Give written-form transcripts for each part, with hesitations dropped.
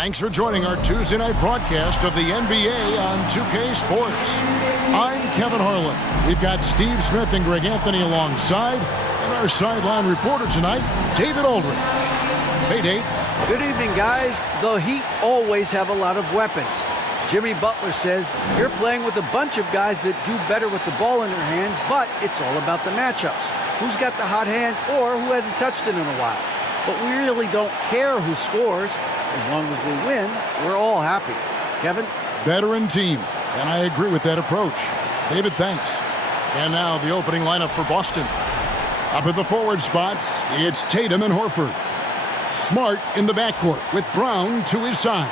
Thanks for joining our Tuesday night broadcast of the NBA on 2K Sports. I'm Kevin Harlan. We've got Steve Smith and Greg Anthony alongside, and our sideline reporter tonight, David Aldridge. Hey, Dave. Good evening, guys. The Heat always have a lot of weapons. Jimmy Butler says you're playing with a bunch of guys that do better with the ball in their hands, but it's all about the matchups. Who's got the hot hand or who hasn't touched it in a while. But we really don't care who scores. As long as we win, we're all happy. Kevin? Veteran team, and I agree with that approach. David, thanks. And now the opening lineup for Boston. Up at the forward spots, it's Tatum and Horford. Smart in the backcourt with Brown to his side.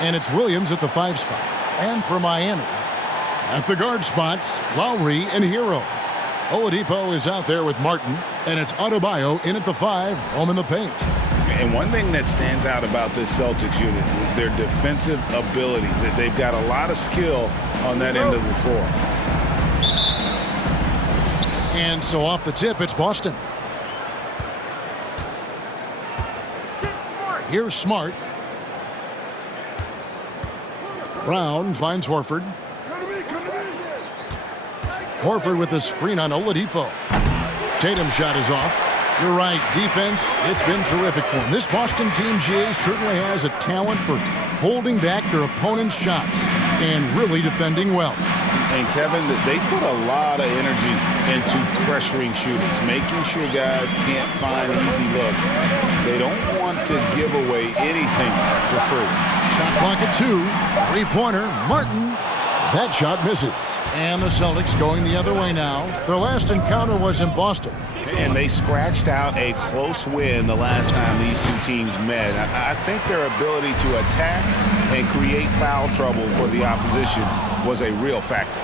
And it's Williams at the 5 spot. And for Miami, at the guard spots, Lowry and Hero. Oladipo is out there with Martin, and it's Adebayo in at the 5, home in the paint. And one thing that stands out about this Celtics unit, their defensive abilities. They've got a lot of skill on that end of the floor. And so off the tip, it's Boston. Here's Smart. Brown finds Horford. Horford with a screen on Oladipo. Tatum's shot is off. You're right, defense, it's been terrific for them. This Boston team, GA, certainly has a talent for holding back their opponent's shots and really defending well. And Kevin, they put a lot of energy into pressuring shooters, making sure guys can't find easy looks. They don't want to give away anything for free. Shot clock at 2, three-pointer, Martin. That shot misses. And the Celtics going the other way now. Their last encounter was in Boston. And they scratched out a close win the last time these two teams met. I think their ability to attack and create foul trouble for the opposition was a real factor.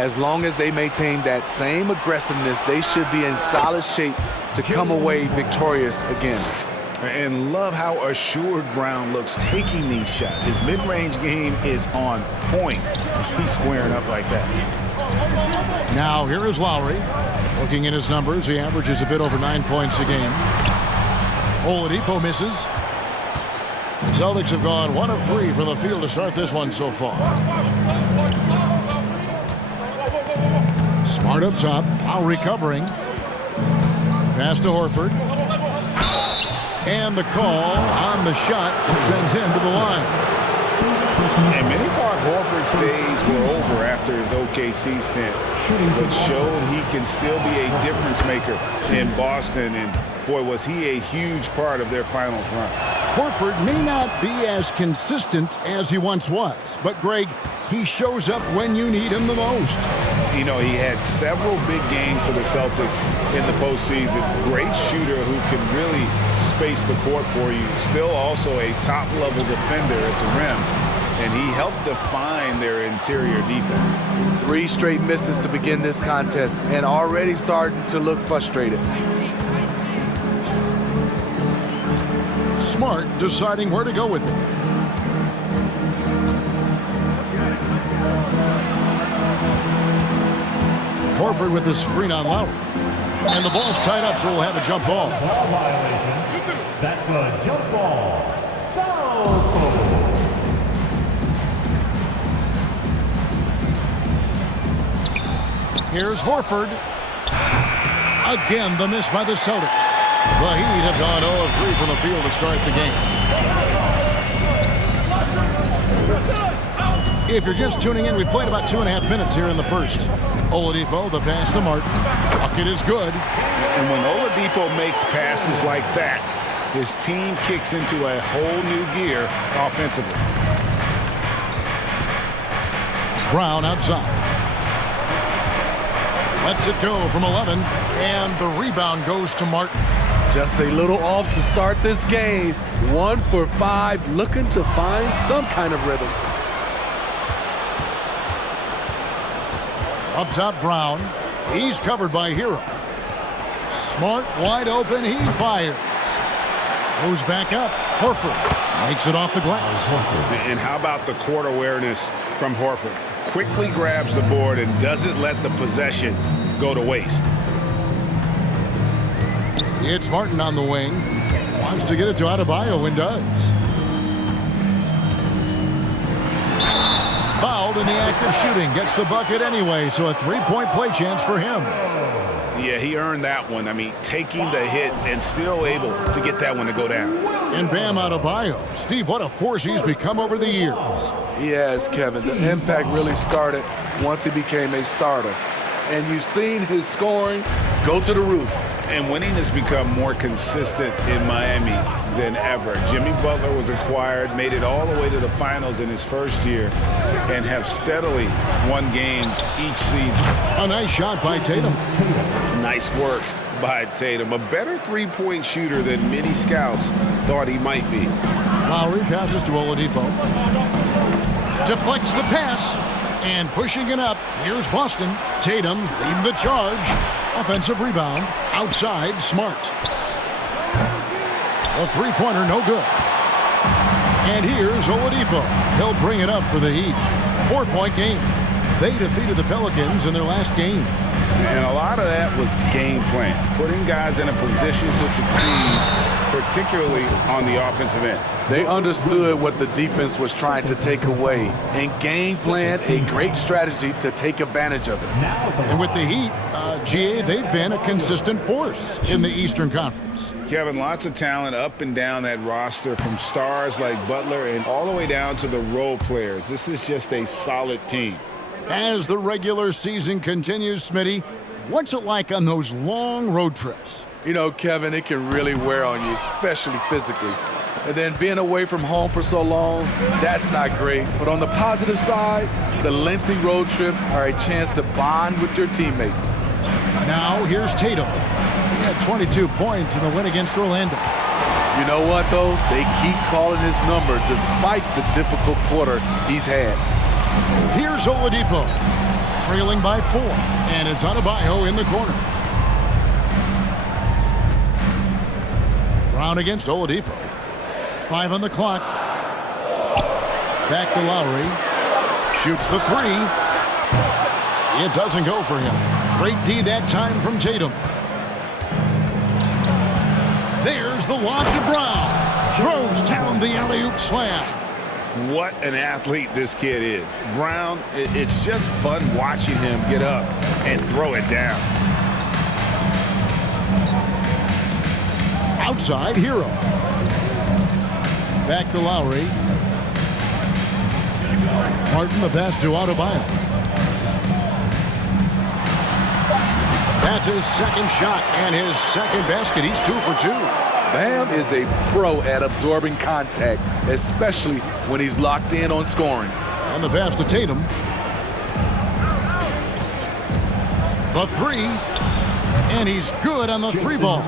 As long as they maintain that same aggressiveness, they should be in solid shape to come away victorious again. And love how assured Brown looks taking these shots. His mid-range game is on point. He's squaring up like that. Now here is Lowry. Looking at his numbers, he averages a bit over 9 points a game. Oladipo misses. The Celtics have gone 1 of 3 from the field to start this one so far. Smart up top, Lowry covering. Pass to Horford. And the call on the shot sends him to the line. And many thought Horford's days were over after his OKC stint, but showed he can still be a difference maker in Boston. And boy, was he a huge part of their finals run. Horford may not be as consistent as he once was, but Greg, he shows up when you need him the most. You know, he had several big games for the Celtics in the postseason. Great shooter who can really space the court for you. Still also a top-level defender at the rim. And he helped define their interior defense. 3 straight misses to begin this contest and already starting to look frustrated. Smart deciding where to go with it. Horford with the screen on Lowry. And the ball's tied up, so we'll have a jump ball. Foul violation. That's a jump ball. Southpaw. Here's Horford. Again, the miss by the Celtics. The Heat have gone 0 of 3 from the field to start the game. If you're just tuning in, we've played about 2.5 minutes here in the first. Oladipo, the pass to Martin. Bucket is good. And when Oladipo makes passes like that, his team kicks into a whole new gear offensively. Brown outside. Lets it go from 11, and the rebound goes to Martin. Just a little off to start this game. 1 for 5, looking to find some kind of rhythm. Up top, Brown. He's covered by Hero. Smart, wide open, he fires. Goes back up. Horford makes it off the glass. And how about the court awareness from Horford? Quickly grabs the board and doesn't let the possession go to waste. It's Martin on the wing. Wants to get it to Adebayo and does. Fouled in the act of shooting. Gets the bucket anyway, so a three-point play chance for him. Yeah, he earned that one. I mean, taking the hit and still able to get that one to go down. And Bam Adebayo. Steve, what a force he's become over the years. He has, Kevin. The impact really started once he became a starter. And you've seen his scoring go to the roof. And winning has become more consistent in Miami than ever. Jimmy Butler was acquired, made it all the way to the finals in his first year, and have steadily won games each season. A nice shot by Tatum. Nice work by Tatum. A better three-point shooter than many scouts thought he might be. Lowry passes to Oladipo. Deflects the pass. And pushing it up, here's Boston. Tatum leading the charge. Offensive rebound. Outside, Smart. A three-pointer, no good. And here's Oladipo. He'll bring it up for the Heat. 4-point game. They defeated the Pelicans in their last game. And a lot of that was game plan. Putting guys in a position to succeed, particularly on the offensive end. They understood what the defense was trying to take away and game planned a great strategy to take advantage of it. And with the Heat, GA, they've been a consistent force in the Eastern Conference. Kevin, lots of talent up and down that roster, from stars like Butler and all the way down to the role players. This is just a solid team. As the regular season continues, Smitty, what's it like on those long road trips? You know, Kevin, it can really wear on you, especially physically. And then being away from home for so long, that's not great. But on the positive side, the lengthy road trips are a chance to bond with your teammates. Now, here's Tatum. He had 22 points in the win against Orlando. You know what, though? They keep calling his number despite the difficult quarter he's had. Here's Oladipo, trailing by 4, and it's Adebayo in the corner. Brown against Oladipo. 5 on the clock. Back to Lowry. Shoots the 3. It doesn't go for him. Great D that time from Tatum. There's the lob to Brown. Throws down the alley-oop slam. What an athlete this kid is. Brown, it's just fun watching him get up and throw it down. Outside, Hero. Back to Lowry. Martin, the pass to Adebayo. That's his second shot and his second basket. He's 2 for 2. Bam is a pro at absorbing contact, especially when he's locked in on scoring. And the pass to Tatum. The 3. And he's good on the 3 ball.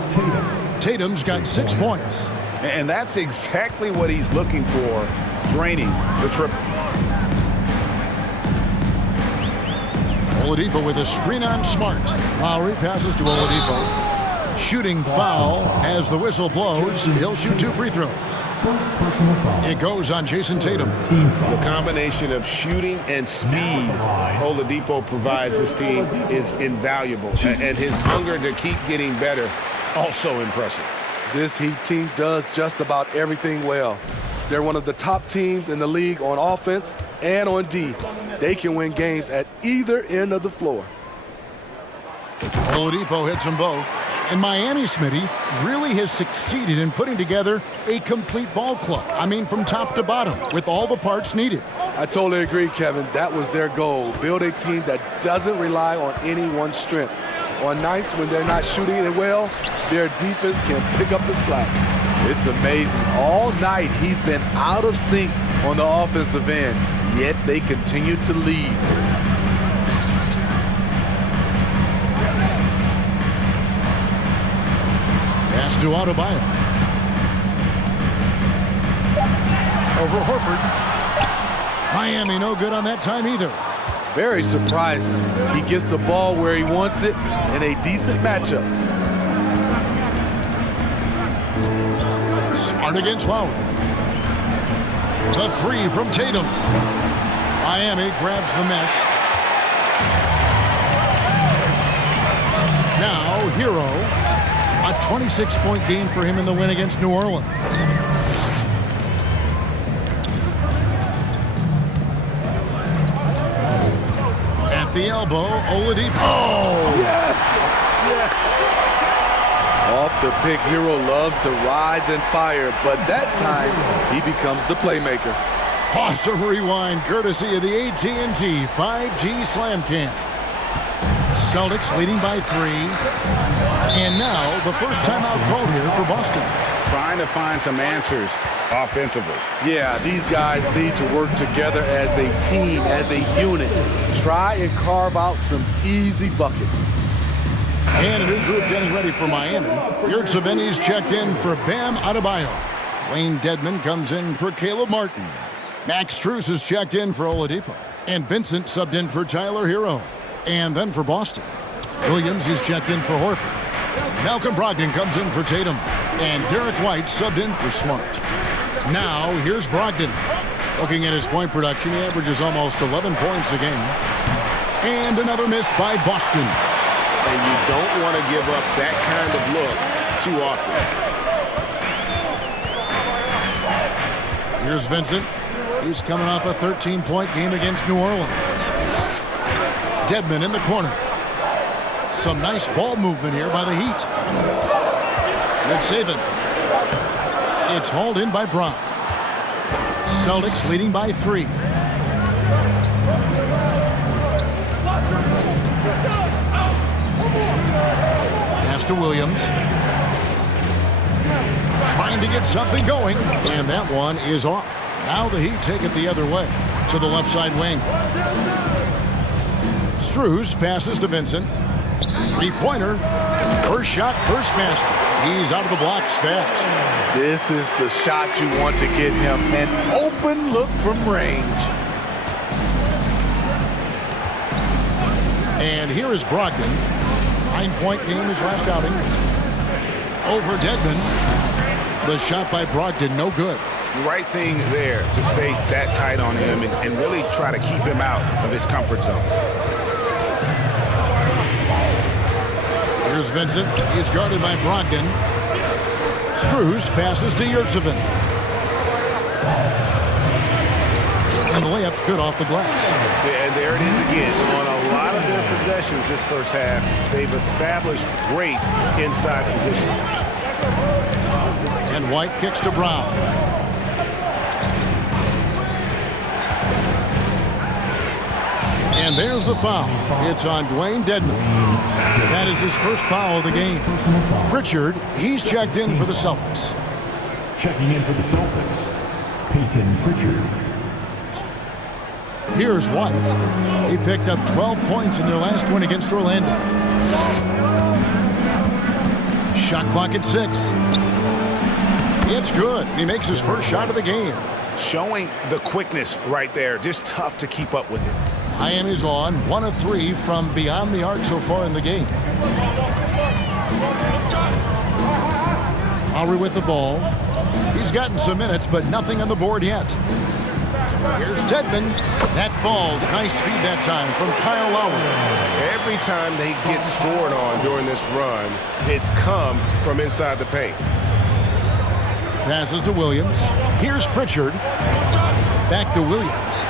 Tatum's got 6 points. And that's exactly what he's looking for, draining the triple. Oladipo with a screen on Smart. Lowry passes to Oladipo. Shooting foul as the whistle blows. He'll shoot 2 free throws. It goes on Jason Tatum. The combination of shooting and speed Oladipo provides this team is invaluable. And his hunger to keep getting better, also impressive. This Heat team does just about everything well. They're one of the top teams in the league on offense and on D. They can win games at either end of the floor. Oladipo hits them both. And Miami, Smitty, really has succeeded in putting together a complete ball club. I mean, from top to bottom, with all the parts needed. I totally agree, Kevin. That was their goal. Build a team that doesn't rely on any one strength. On nights when they're not shooting it well, their defense can pick up the slack. It's amazing. All night he's been out of sync on the offensive end, yet they continue to lead. Pass to Adebayo. Over Horford. Miami no good on that time either. Very surprising. He gets the ball where he wants it in a decent matchup. Smart against Lowry. The 3 from Tatum. Miami grabs the miss. Now, Hero. A 26-point game for him in the win against New Orleans. At the elbow, Oladipo. Oh! Yes! Yes! Off the pick, Hero loves to rise and fire, but that time he becomes the playmaker. Awesome rewind, courtesy of the AT&T 5G Slam Cam. Celtics leading by 3. And now the first timeout called here for Boston. Trying to find some answers offensively. Yeah, these guys need to work together as a team, as a unit. Try and carve out some easy buckets. And a new group getting ready for Miami. Yurtseven's checked in for Bam Adebayo. Wayne Dedmon comes in for Caleb Martin. Max Strus is checked in for Oladipo. And Vincent subbed in for Tyler Hero. And then for Boston, Williams is checked in for Horford. Malcolm Brogdon comes in for Tatum. And Derek White subbed in for Smart. Now, here's Brogdon. Looking at his point production, he averages almost 11 points a game. And another miss by Boston. And you don't want to give up that kind of look too often. Here's Vincent. He's coming off a 13-point game against New Orleans. Dedmon in the corner. Some nice ball movement here by the Heat. Good saving. It's hauled in by Brown. Celtics leading by 3. Pass to Williams. Trying to get something going, and that one is off. Now the Heat take it the other way to the left side wing. Strus passes to Vincent. Three-pointer. First shot, first basket. He's out of the blocks fast. This is the shot you want to get him. An open look from range. And here is Brogdon. 9-point game his last outing. Over Dedmon. The shot by Brogdon, no good. The right thing there to stay that tight on him and really try to keep him out of his comfort zone. Here's Vincent. He's guarded by Brogdon. Strus passes to Yurtseven. And the layup's good off the glass. And there it is again. On a lot of their possessions this first half, they've established great inside position. And White kicks to Brown. And there's the foul. It's on Dwayne Dedmon. That is his first foul of the game. Pritchard, he's checked in for the Celtics. Checking in for the Celtics, Peyton Pritchard. Here's White. He picked up 12 points in their last win against Orlando. Shot clock at 6. It's good. He makes his first shot of the game. Showing the quickness right there. Just tough to keep up with it. Miami's on 1 of 3 from beyond the arc so far in the game. Lowry with the ball. He's gotten some minutes, but nothing on the board yet. Here's Dedmon. That falls. Nice feed that time from Kyle Lowry. Every time they get scored on during this run, it's come from inside the paint. Passes to Williams. Here's Pritchard. Back to Williams.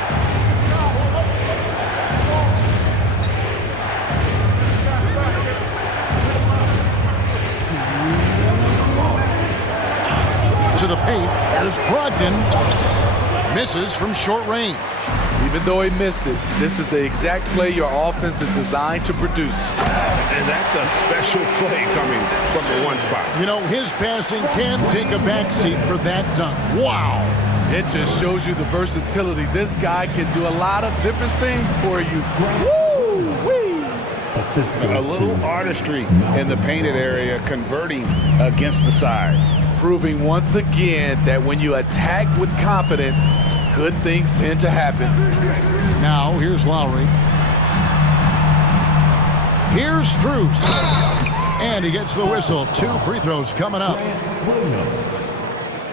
To the paint. Here's Brogdon. Misses from short range. Even though he missed it, this is the exact play your offense is designed to produce. And that's a special play coming from the one spot. You know, his passing can take a backseat for that dunk. Wow. It just shows you the versatility. This guy can do a lot of different things for you. Woo-wee! A little artistry in the painted area, converting against the size. Proving once again that when you attack with confidence, good things tend to happen. Now, here's Lowry. Here's Strus. And he gets the whistle. 2 free throws coming up.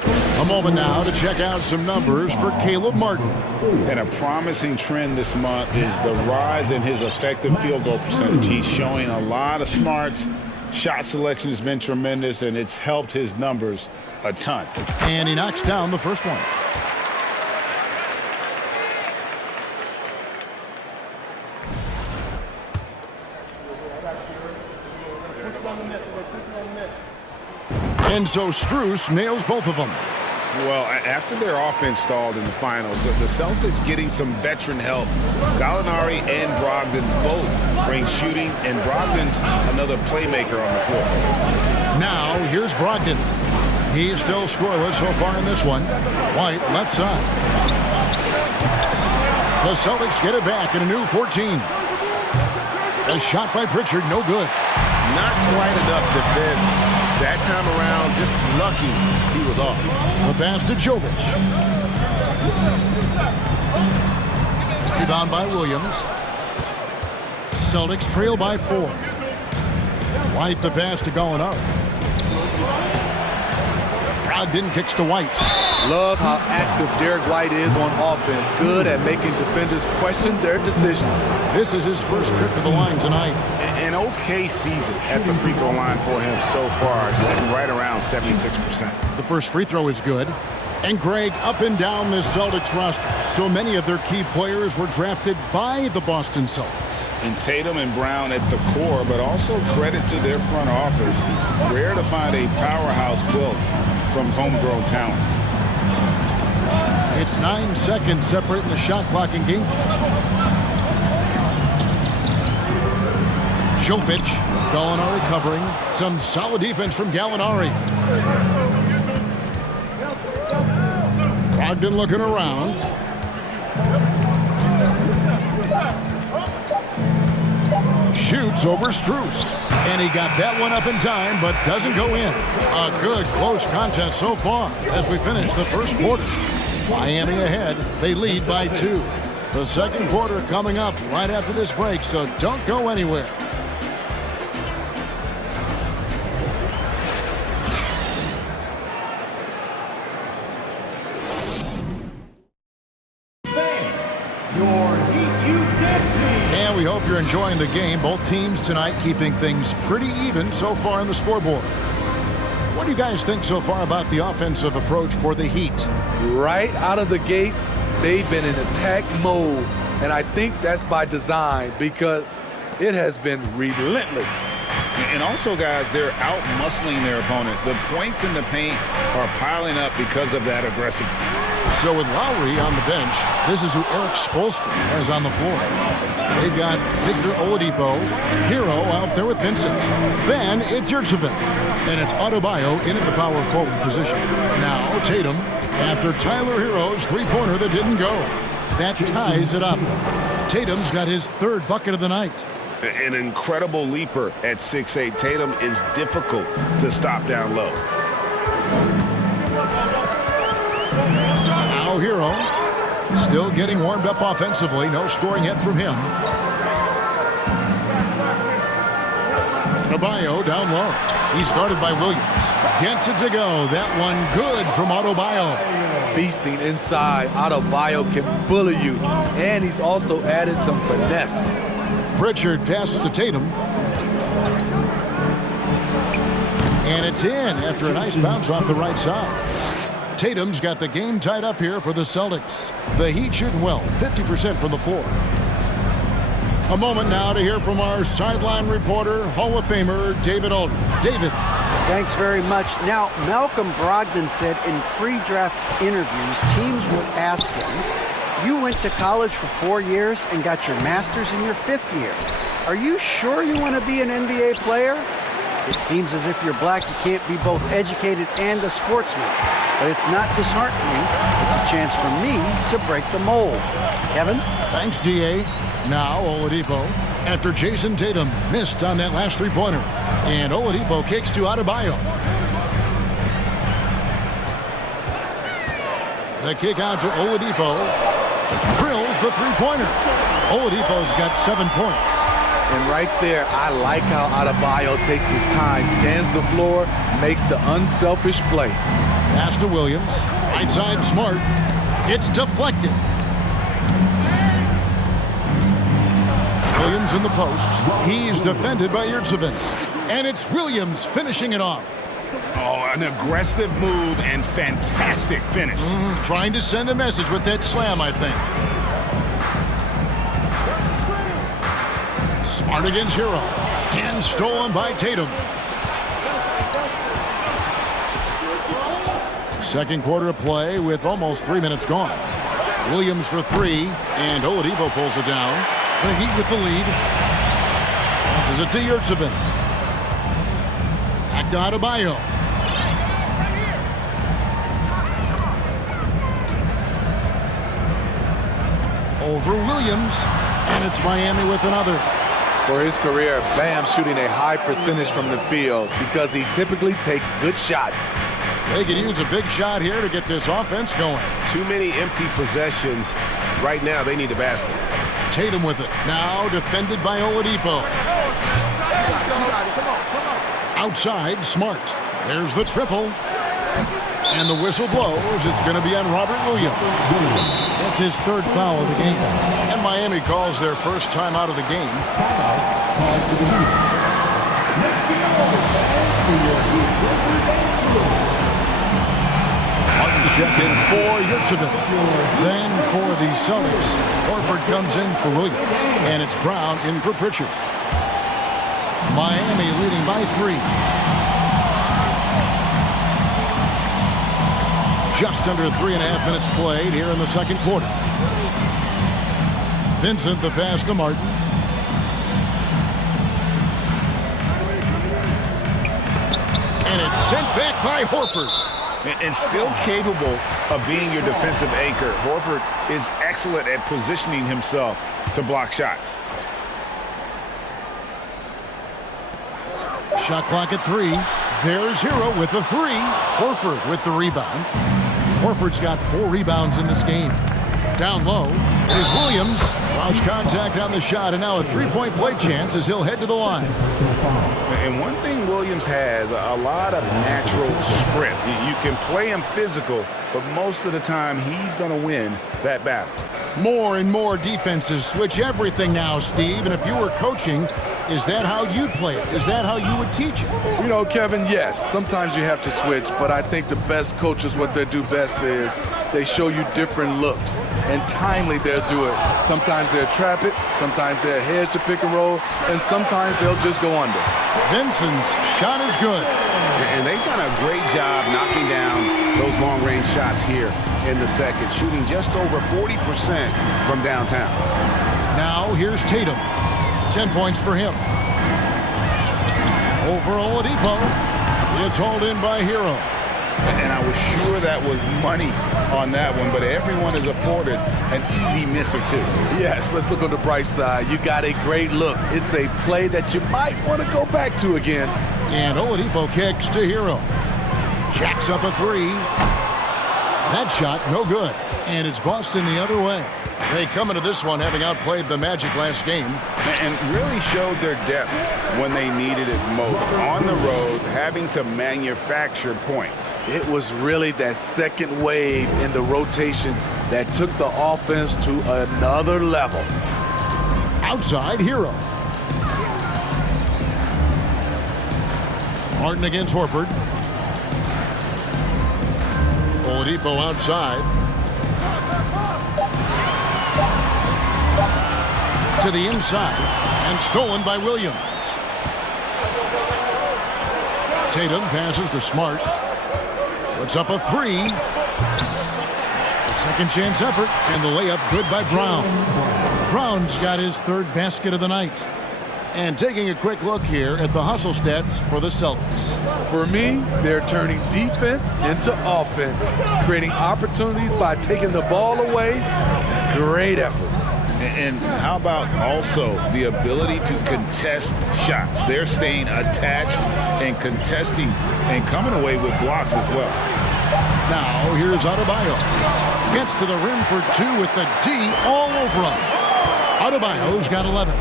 A moment now to check out some numbers for Caleb Martin. And a promising trend this month is the rise in his effective field goal percentage. He's showing a lot of smarts. Shot selection has been tremendous, and it's helped his numbers a ton. And he knocks down the first one. And so Strus nails both of them. Well, after their offense stalled in the finals, the Celtics getting some veteran help. Gallinari and Brogdon both bring shooting, and Brogdon's another playmaker on the floor. Now, here's Brogdon. He's still scoreless so far in this one. White, left side. The Celtics get it back in a new 14. A shot by Pritchard, no good. Not quite enough defense. That time around, just lucky he was off. The pass to Jovic. Rebound by Williams. Celtics trail by 4. White the pass to Gallinari. Brogdon kicks to White. Love how active Derek White is on offense. Good at making defenders question their decisions. This is his first trip to the line tonight. An okay season at the free throw line for him so far, sitting right around 76%. The first free throw is good. And Greg, up and down this Celtics roster, so many of their key players were drafted by the Boston Celtics. And Tatum and Brown at the core, but also credit to their front office. Rare to find a powerhouse built from homegrown talent. It's 9 seconds separating the shot clock and game. Jovic, Gallinari covering. Some solid defense from Gallinari. Brogdon looking around. Shoots over Strus. And he got that one up in time, but doesn't go in. A good close contest so far as we finish the first quarter. Miami ahead. They lead by 2. The second quarter coming up right after this break, so don't go anywhere. And we hope you're enjoying the game. Both teams tonight keeping things pretty even so far on the scoreboard. What do you guys think so far about the offensive approach for the Heat? Right out of the gates, they've been in attack mode. And I think that's by design because it has been relentless. And also, guys, they're out-muscling their opponent. The points in the paint are piling up because of that aggressiveness. So with Lowry on the bench, this is who Eric Spoelstra has on the floor. They've got Victor Oladipo, Hero out there with Vincent. Then it's Yurtseven. And it's Adebayo in at the power forward position. Now Tatum after Tyler Hero's three-pointer that didn't go. That ties it up. Tatum's got his third bucket of the night. An incredible leaper at 6'8". Tatum is difficult to stop down low. Now Hero still getting warmed up offensively. No scoring yet from him. Adebayo down low. He's guarded by Williams. Gets it to go. That one good from Adebayo. Feasting inside. Adebayo can bully you. And he's also added some finesse. Pritchard passes to Tatum. And it's in after a nice bounce off the right side. Tatum's got the game tied up here for the Celtics. The Heat shooting well, 50% from the floor. A moment now to hear from our sideline reporter, Hall of Famer David Aldridge. David. Thanks very much. Now, Malcolm Brogdon said in pre-draft interviews, teams would ask him, you went to college for 4 years and got your master's in your 5th year. Are you sure you want to be an NBA player? It seems as if you're black, you can't be both educated and a sportsman. But it's not disheartening. It's a chance for me to break the mold. Kevin? Thanks, D.A. Now Oladipo after Jason Tatum missed on that last three-pointer. And Oladipo kicks to Adebayo. The kick out to Oladipo. Drills the three-pointer. Oladipo's got 7 points. And right there, I like how Adebayo takes his time, scans the floor, makes the unselfish play. Pass to Williams. Right side, Smart. It's deflected. Williams in the post. He's defended by Yurtseven. And it's Williams finishing it off. Oh, an aggressive move and fantastic finish. Trying to send a message with that slam, I think. Smart against Hero. And stolen by Tatum. Second quarter of play with almost 3 minutes gone. Williams for three, and Oladipo pulls it down. The Heat with the lead. Passes it to Yurtseven. Back to Adebayo. Over Williams, and it's Miami with another. For his career, Bam shooting a high percentage from the field because he typically takes good shots. They could use a big shot here to get this offense going. Too many empty possessions. Right now, they need a basket. Tatum with it. Now defended by Oladipo. Outside, Smart. There's the triple. And the whistle blows. It's going to be on Robert Williams. That's his third foul of the game. And Miami calls their first time out of the game. Martin's check in for Yurtseven. Then for the Celtics, Horford comes in for Williams. And it's Brown in for Pritchard. Miami leading by 3. Just under 3.5 minutes played here in the second quarter. Vincent the pass to Martin. And it's sent back by Horford. And still capable of being your defensive anchor. Horford is excellent at positioning himself to block shots. Shot clock at 3. There's Hero with the 3. Horford with the rebound. Horford's got 4 rebounds in this game. Down low is Williams. Draws contact on the shot, and now a three-point play chance as he'll head to the line. And one thing Williams has, a lot of natural strength. You can play him physical, but most of the time he's going to win that battle. More and more defenses switch everything now, Steve. And if you were coaching, is that how you'd play it? Is that how you would teach it? You know, Kevin, yes. Sometimes you have to switch, but I think the best coaches, what they do best is they show you different looks. And timely, they'll do it. Sometimes they'll trap it, sometimes they'll hedge the pick and roll, and sometimes they'll just go under. Vincent's shot is good. And they've done a great job knocking down those long-range shots here in the second, shooting just over 40% from downtown. Now here's Tatum. 10 points for him. Over Oladipo. It's hauled in by Hero. And I was sure that was money on that one, but everyone is afforded an easy miss or two. Yes, let's look on the bright side. You got a great look. It's a play that you might want to go back to again. And Oladipo kicks to Hero. Jacks up a 3. That shot, no good. And it's Boston the other way. They come into this one having outplayed the Magic last game. And really showed their depth when they needed it most. On the road, having to manufacture points. It was really that second wave in the rotation that took the offense to another level. Outside, Hero. Martin against Horford. Oladipo outside. To the inside, and stolen by Williams. Tatum passes to Smart. Puts up a 3. A second chance effort, and the layup good by Brown. Brown's got his third basket of the night. And taking a quick look here at the hustle stats for the Celtics. For me, they're turning defense into offense, creating opportunities by taking the ball away. Great effort. And how about also the ability to contest shots? They're staying attached and contesting and coming away with blocks as well. Now here's Adebayo. Gets to the rim for 2 with the D all over him. Adebayo's got 11.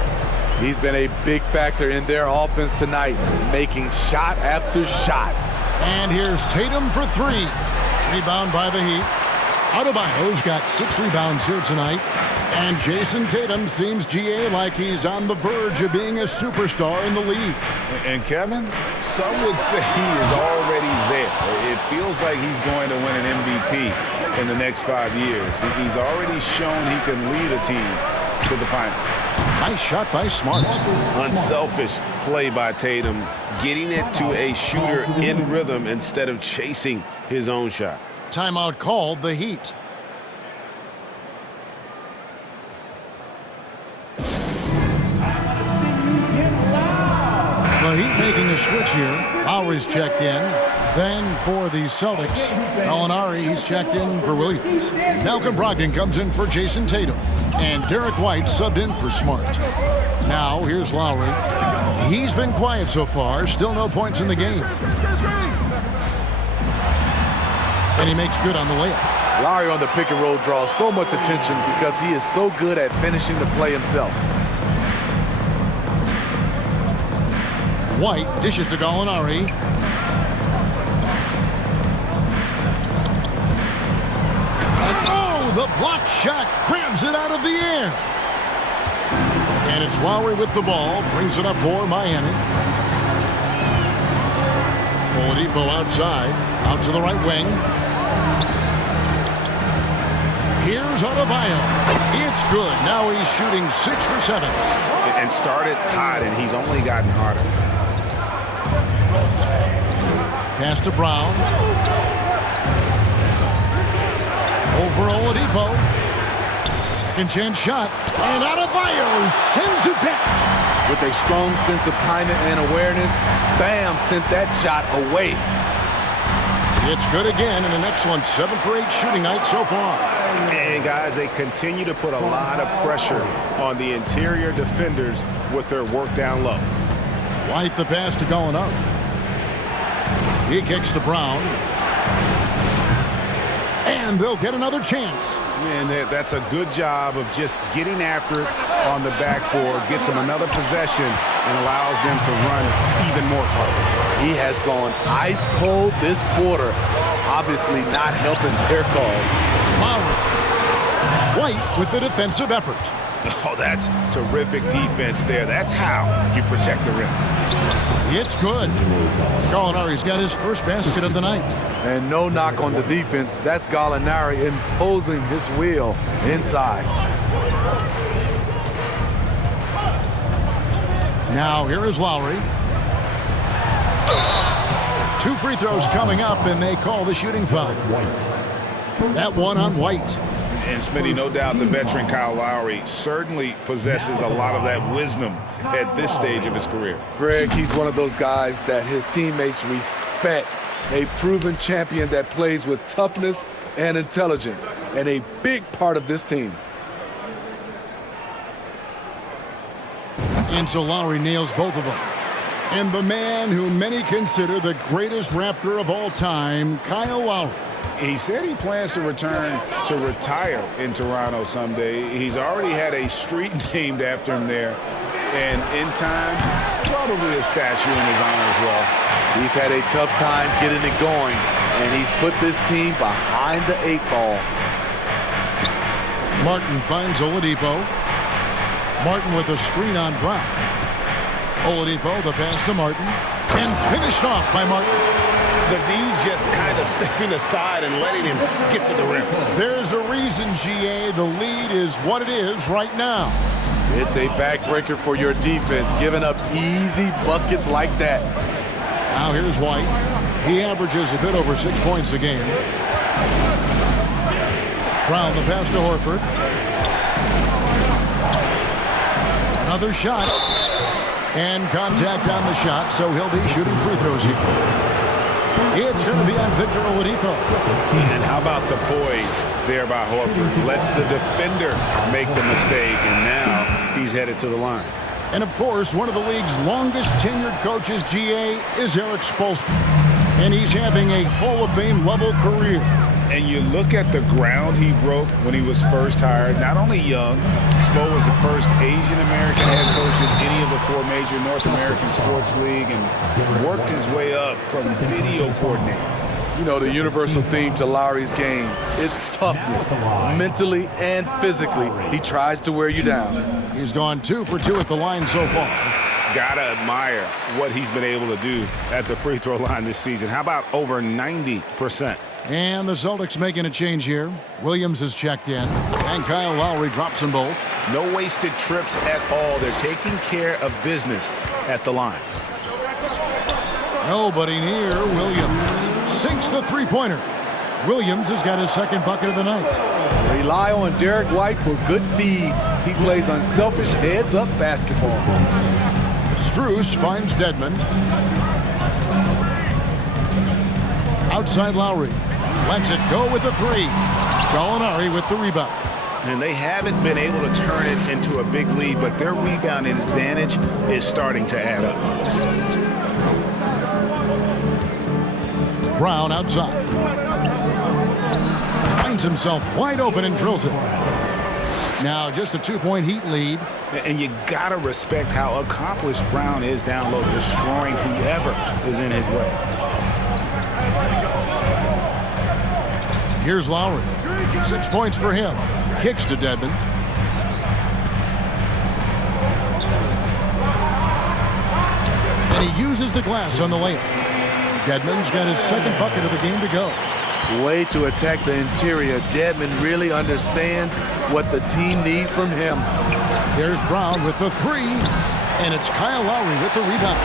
He's been a big factor in their offense tonight, making shot after shot. And here's Tatum for 3. Rebound by the Heat. Adebayo's got 6 rebounds here tonight. And Jason Tatum seems, GA, like he's on the verge of being a superstar in the league. And Kevin, some would say he is already there. It feels like he's going to win an MVP in the next 5 years. He's already shown he can lead a team to the finals. Nice shot by Smart. Unselfish play by Tatum, getting it to a shooter in rhythm instead of chasing his own shot. Timeout called, the Heat. The Heat making a switch here. Lowry's checked in. Then for the Celtics, Gallinari, he's checked in for Williams. Malcolm Brogdon comes in for Jason Tatum. And Derek White subbed in for Smart. Now, here's Lowry. He's been quiet so far. Still no points in the game. And he makes good on the layup. Lowry on the pick and roll draws so much attention because he is so good at finishing the play himself. White dishes to Gallinari. And oh, the block shot grabs it out of the air. And it's Lowry with the ball, brings it up for Miami. Oladipo outside, out to the right wing. Here's Adebayo. It's good. Now he's shooting 6 for 7. And started hot, and he's only gotten hotter. Pass to Brown. Over Oladipo. Second chance shot. And Adebayo sends it back. With a strong sense of timing and awareness, Bam sent that shot away. It's good again, and an excellent 7 for 8 shooting night so far. And guys, they continue to put a lot of pressure on the interior defenders with their work down low. White the pass to Gallinari. He kicks to Brown. And they'll get another chance. Man, that's a good job of just getting after it on the backboard, gets them another possession, and allows them to run even more hard. He has gone ice cold this quarter, obviously not helping their cause. Lowry. White with the defensive effort. Oh, that's terrific defense there. That's how you protect the rim. It's good. Gallinari's got his first basket of the night. And no knock on the defense. That's Gallinari imposing his will inside. Now here is Lowry. 2 free throws coming up, and they call the shooting foul. That one on White. And Smitty, no doubt the veteran Kyle Lowry certainly possesses a lot of that wisdom at this stage of his career. Greg, he's one of those guys that his teammates respect. A proven champion that plays with toughness and intelligence, and a big part of this team. And so Lowry nails both of them. And the man who many consider the greatest Raptor of all time, Kyle Lowry. He said he plans to return to retire in Toronto someday. He's already had a street named after him there. And in time, probably a statue in his honor as well. He's had a tough time getting it going, and he's put this team behind the 8 ball. Martin finds Oladipo. Martin with a screen on Brown. Oladipo, the pass to Martin. And finished off by Martin. The V just kind of stepping aside and letting him get to the rim. There's a reason, GA, the lead is what it is right now. It's a backbreaker for your defense, giving up easy buckets like that. Now here's White. He averages a bit over 6 points a game. Brown the pass to Horford. Another shot. And contact on the shot, so he'll be shooting free throws here. It's going to be on Victor Oladipo. And how about the poise there by Horford? Lets the defender make the mistake, and now he's headed to the line. And, of course, one of the league's longest tenured coaches, GA, is Eric Spoelstra. And he's having a Hall of Fame level career. And you look at the ground he broke when he was first hired. Not only young, Spo was the first Asian-American head coach in any of the 4 major North American sports league and worked his way up from video coordinator. You know, the universal theme to Lowry's game is toughness, mentally and physically. He tries to wear you down. He's gone 2 for 2 at the line so far. Gotta admire what he's been able to do at the free throw line this season. How about over 90%? And the Celtics making a change here. Williams is checked in, and Kyle Lowry drops them both. No wasted trips at all. They're taking care of business at the line. Nobody near. Williams sinks the three-pointer. Williams has got his second bucket of the night. Rely on Derek White for good feeds. He plays unselfish heads-up basketball. Strus finds Dedmon. Outside Lowry. Lets it go with the three. Gallinari with the rebound. And they haven't been able to turn it into a big lead, but their rebounding advantage is starting to add up. Brown outside. Finds himself wide open and drills it. Now just a 2-point Heat lead. And you got to respect how accomplished Brown is down low, destroying whoever is in his way. Here's Lowry. 6 points for him. Kicks to Dedmon. And he uses the glass on the layup. Dedmon's got his second bucket of the game to go. Way to attack the interior. Dedmon really understands what the team needs from him. There's Brown with the three, and it's Kyle Lowry with the rebound.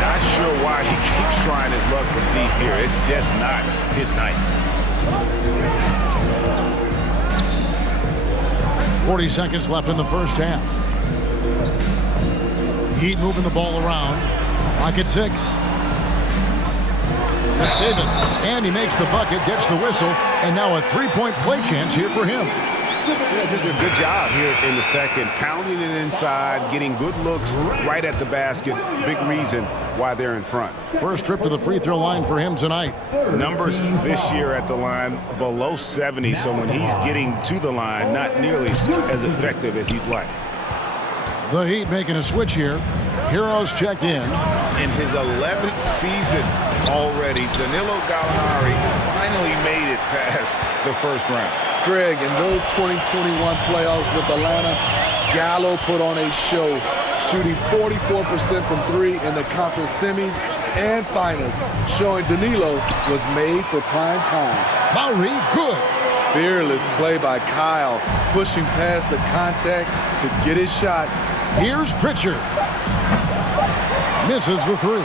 Not sure why he keeps trying his luck from deep here. It's just not his night. 40 seconds left in the first half. Heat moving the ball around. Clock at 6. Let's save it. And he makes the bucket, gets the whistle, and now a three-point play chance here for him. Yeah, just a good job here in the second. Pounding it inside, getting good looks right at the basket. Big reason why they're in front. First trip to the free throw line for him tonight. Numbers this year at the line below 70, so when he's getting to the line, not nearly as effective as you'd like. The Heat making a switch here. Heroes checked in. In his 11th season already, Danilo Gallinari finally made it past the first round. Greg, in those 2021 playoffs with Atlanta, Gallo put on a show, shooting 44% from three in the conference semis and finals, showing Danilo was made for prime time. Lowry, good. Fearless play by Kyle, pushing past the contact to get his shot. Here's Pritchard. Misses the three.